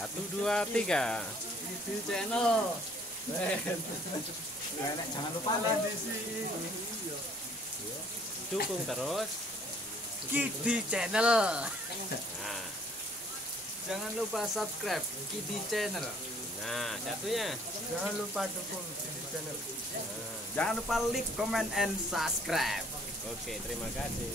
Satu, dua, tiga. Di channel. Jangan lupa Dukung terus. Kidi channel. Nah, Jangan lupa subscribe Kidi channel. nah satunya. Jangan lupa dukung Kidi channel. Jangan lupa like, comment, and subscribe. Oke, terima kasih.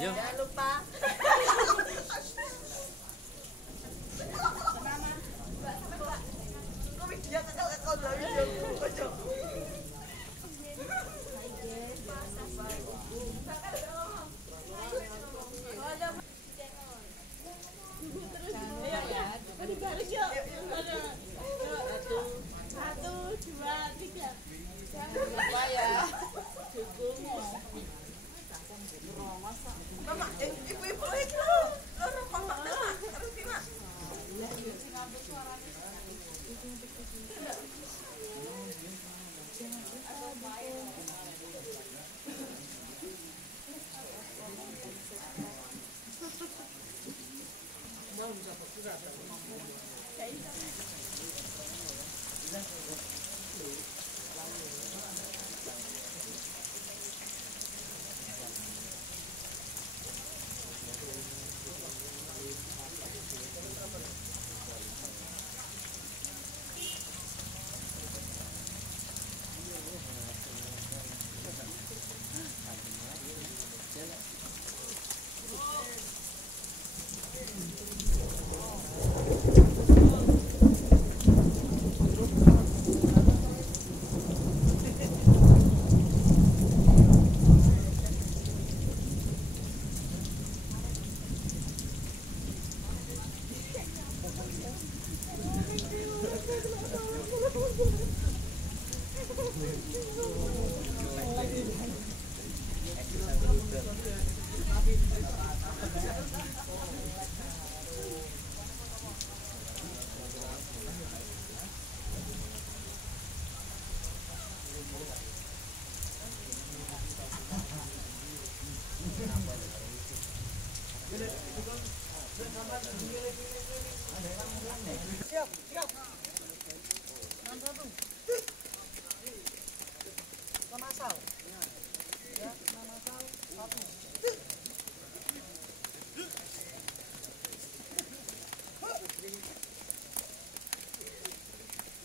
Yuk. Jangan lupa. Satu, dua, tiga. Jangan lupa ya. Dukung. Mama, ibu-ibu itu orang mama harus gimana?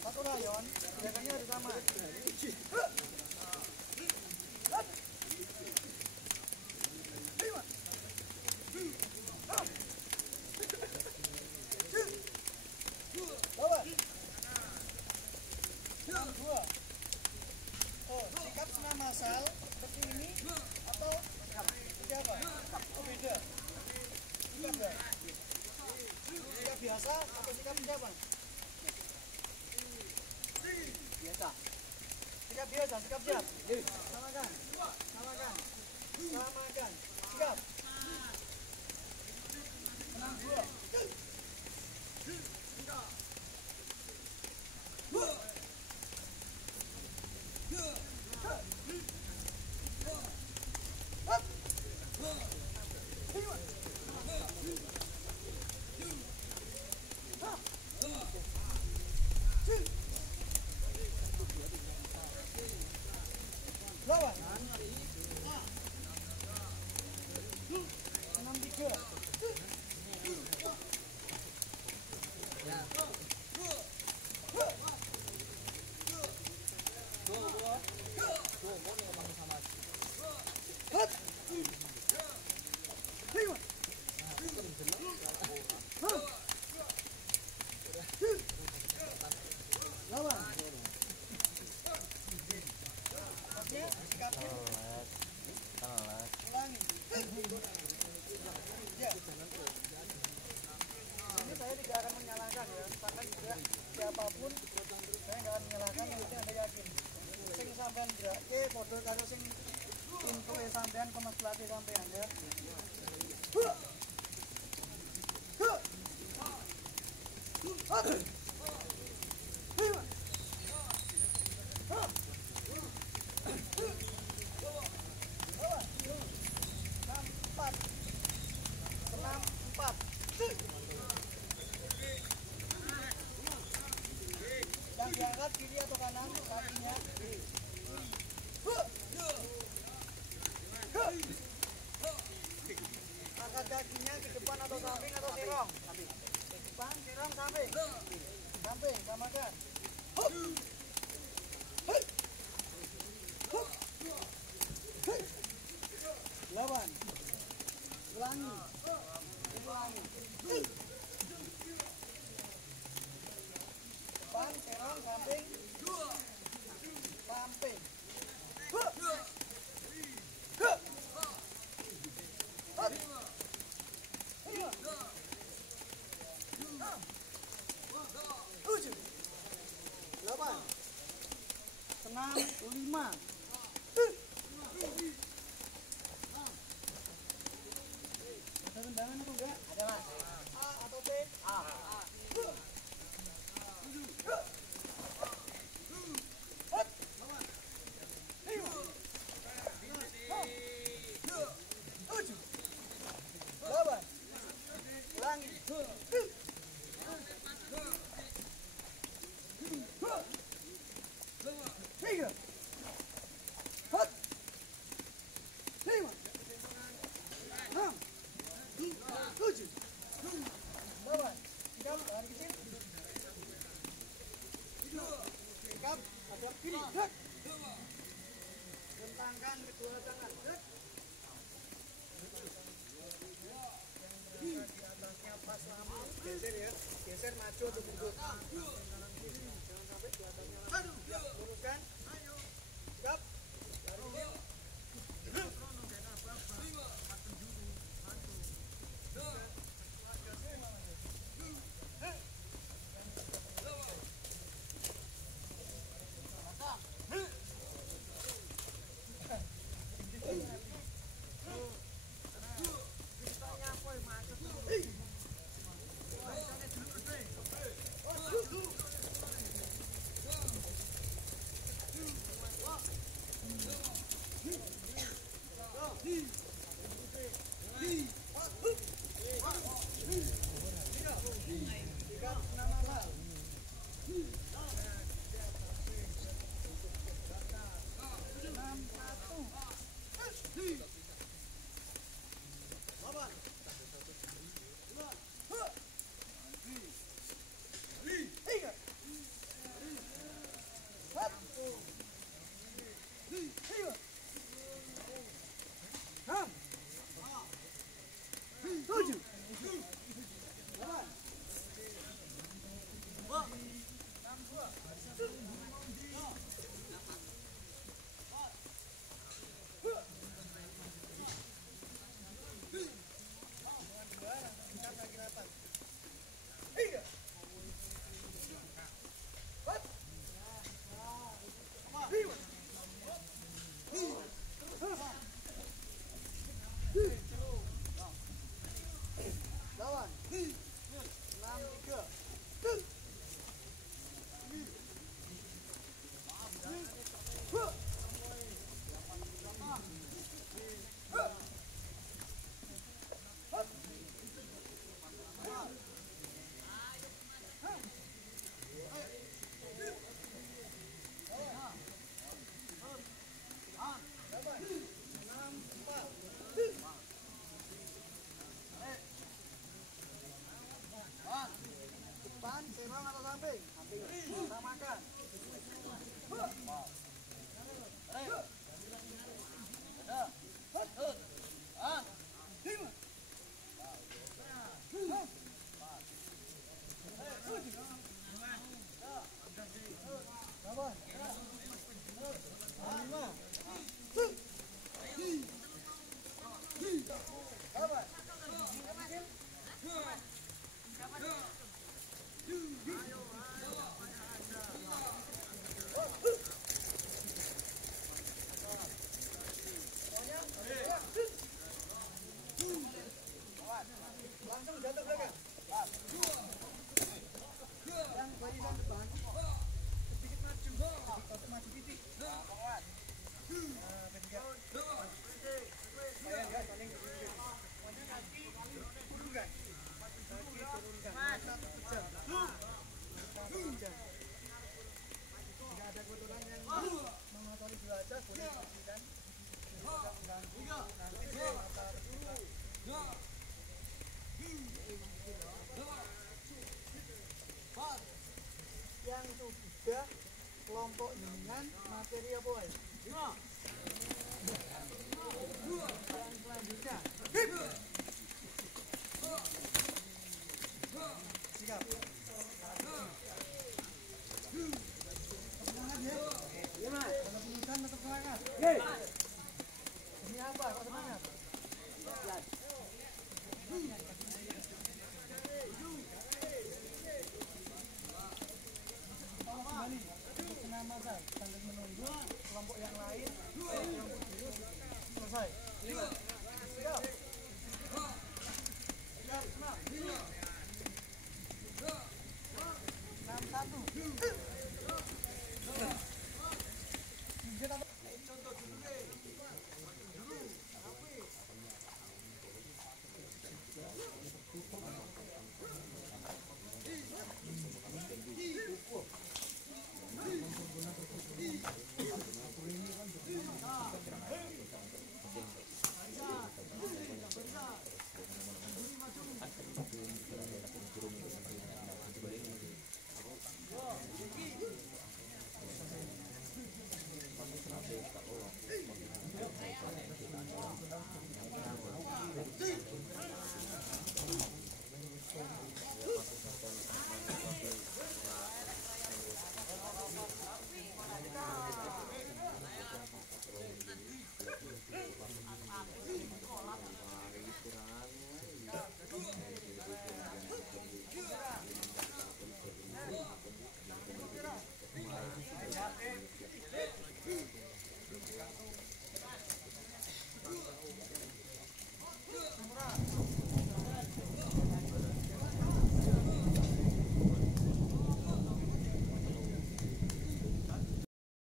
Satu rayon, biasanya harus sama. Bawa. Dua. Oh, sikap senam masal seperti ini atau seperti apa? Oh, beda. Sikap ya? Sikap biasa atau sikap siapa? Biasa. Sikap biasa, sikap siap. Samakan. Samakan. Samakan. Sikap. Menang dua. Lawan. 6-3. Lawan. Ulangi. Ya. Ini saya tidak akan menyalahkan ya, karena juga siapapun saya nggak akan menyalahkan, yang penting Anda yakin sing sampean gerakke padha karo sing pintuke sampean ke mas pelatih sampean ya. Senam 4. Yang diangkat kiri atau kanan kakinya. Angkat kakinya ke depan atau samping atau sirong? Ke depan, sirong, samping. Samping, samakan. Lawan. Ulangi. Ulangi. Depan, sirong, samping. Samping. Delapan. Senam 5. Ada tendangan atau enggak? Ada mas. A atau B? A. Ulangi. 3. 4. 5. 6. 7. 8. Sikap tahan kecil. Sikap hadap kiri. Bentangkan kedua tangan. Di atasnya pas lambung. Geser ya. Geser maju atau mundur. Jangan sampai di atasnya lambung. Luruskan. Sikap. kelompok dengan materi apa ya? Yang selanjutnya. Sikap. Semangat ya. Iya mas. Kalau penulisan tetap semangat. Ini apa? Kok semangat? Kembali untuk senam masal sambil menunggu kelompok yang lain yang selesai.